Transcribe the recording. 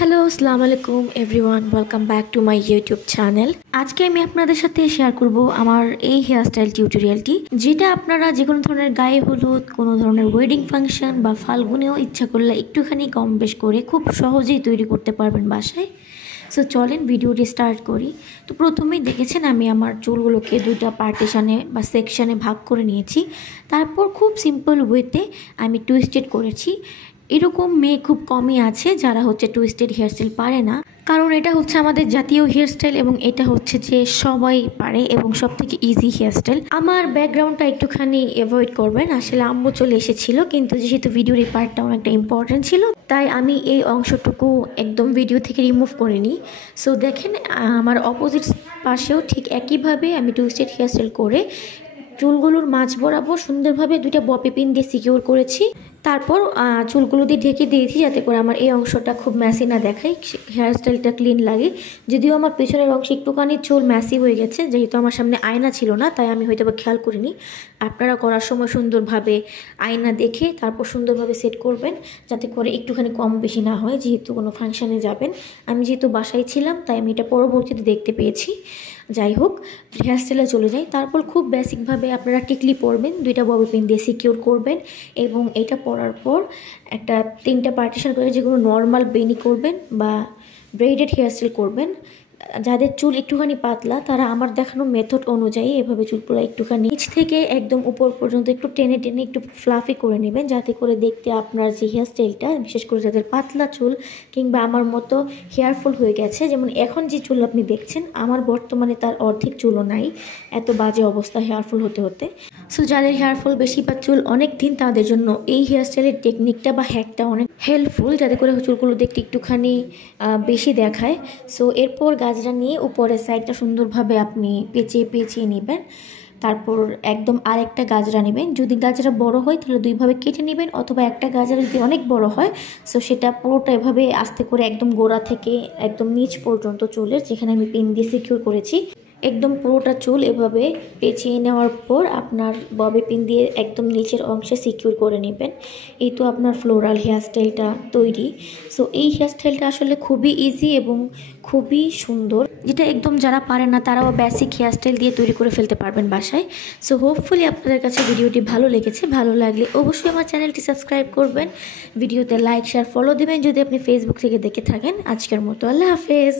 Hello, আসসালামু আলাইকুম everyone, welcome back to my YouTube channel. আজকে আমি আপনাদের সাথে শেয়ার করব আমার এই হেয়ারস্টাইল টিউটোরিয়ালটি, যেটা আপনারা যে কোনো ধরনের গায়ে হলুদ, কোনো ধরনের ওয়েডিং ফাংশন বা ফাল্গুনেও ইচ্ছা করলে একটুখানি কম বেশ করে খুব সহজেই তৈরি করতে পারবেন বাসায়। সো চলেন ভিডিওটি স্টার্ট করি। তো প্রথমেই দেখেছেন আমি আমার চুলগুলোকে দুইটা পার্টিশানে বা সেকশানে ভাগ করে নিয়েছি। তারপর খুব সিম্পল ওয়েতে আমি টুইস্টেড করেছি। এরকম মেয়ে খুব কমই আছে যারা টুইস্টেড হেয়ারস্টাইল পারে না, কারণ এটা আমাদের জাতীয় হেয়ারস্টাইল এবং এটা যে সবাই পারে এবং সব থেকে ইজি হেয়ারস্টাইল। আমার ব্যাকগ্রাউন্ডটা একটুখানি অ্যাভয়েড করবেন, আসলে আম্মু চলে এসেছিল, কিন্তু যেহেতু ভিডিওর এই পার্টটা অনেকটা ইম্পর্টেন্ট ছিল তাই আমি এই অংশটুকু একদম ভিডিও থেকে রিমুভ করে নিই। সো দেখেন আমার অপোজিট পাশেও ঠিক একইভাবে আমি টুইস্টেড হেয়ারস্টাইল করে চুলগুলোর মাঝ বরাবর সুন্দরভাবে দুইটা ববি পিন দিয়ে সিকিউর করেছি। তারপর চুলগুলো দিয়ে ঢেকে দিয়েছি যাতে করে আমার এই অংশটা খুব ম্যাসি না দেখায়, হেয়ারস্টাইলটা ক্লিন লাগে। যদিও আমার পেছনের অংশ একটুখানি চুল ম্যাসি হয়ে গেছে, যেহেতু আমার সামনে আয়না ছিল না তাই আমি হয়তো বা খেয়াল করিনি। আপনারা করার সময় সুন্দরভাবে আয়না দেখে তারপর সুন্দরভাবে সেট করবেন যাতে করে একটুখানি কম বেশি না হয়, যেহেতু কোনো ফাংশানে যাবেন। আমি যেহেতু বাসায় ছিলাম তাই আমি এটা পরবর্তীতে দেখতে পেয়েছি। যাই হোক, হেয়ারস্টাইলে চলে যাই। তারপর খুব বেসিকভাবে আপনারা টিকলি পরবেন, দুইটা ববি পিন দিয়ে সিকিউর করবেন এবং এটা পরার পর একটা তিনটা পার্টিশন করে যেগুলো নর্মাল বেনি করবেন বা ব্রেডেড হেয়ারস্টাইল করবেন। যাদের চুল একটুখানি পাতলা তারা আমার দেখানো মেথড অনুযায়ী এভাবে চুলগুলো একটুখানি নিচ থেকে একদম উপর পর্যন্ত একটু টেনে টেনে একটু ফ্লাফি করে নেবেন, যাতে করে দেখতে আপনার যে হেয়ারস্টাইলটা, বিশেষ করে যাদের পাতলা চুল কিংবা আমার মতো হেয়ারফল হয়ে গেছে, যেমন এখন যে চুল আপনি দেখছেন আমার বর্তমানে তার অর্ধেক চুলও নাই, এত বাজে অবস্থা হেয়ারফল হতে হতে। সো যাদের হেয়ারফল বেশি বা চুল অনেক দিন, তাদের জন্য এই হেয়ারস্টাইলের টেকনিকটা বা হ্যাকটা অনেক হেল্পফুল, যাতে করে চুলগুলো দেখতে একটুখানি বেশি দেখায়। সো এরপর গাজরা নিয়ে উপরের সাইডটা সুন্দরভাবে আপনি পেঁচিয়ে পেঁচিয়ে নেবেন। তারপর একদম আরেকটা গাজরা নেবেন, যদি গাজরা বড় হয় তাহলে দুইভাবে কেটে নেবেন, অথবা একটা গাজরা যদি অনেক বড় হয় সো সেটা পুরোটা এভাবে আস্তে করে একদম গোড়া থেকে একদম নিচ পর্যন্ত চুলের যেখানে আমি পিন দিয়ে সিকিউর করেছি একদম পুরোটা চুল এভাবে পেঁচিয়ে নেওয়ার পর আপনার ববি পিন দিয়ে একদম নিচের অংশে সিকিউর করে নেবেন। এই তো আপনার ফ্লোরাল হেয়ারস্টাইলটা তৈরি। সো এই হেয়ারস্টাইলটা আসলে খুবই ইজি এবং খুবই সুন্দর, যেটা একদম যারা পারে না তারাও বেসিক হেয়ারস্টাইল দিয়ে তৈরি করে ফেলতে পারবেন বাসায়। সো হোপফুলি আপনাদের কাছে ভিডিওটি ভালো লেগেছে। ভালো লাগলে অবশ্যই আমার চ্যানেলটি সাবস্ক্রাইব করবেন, ভিডিওতে লাইক শেয়ার ফলো দেবেন যদি আপনি ফেসবুক থেকে দেখে থাকেন। আজকের মতো আল্লাহ হাফেজ।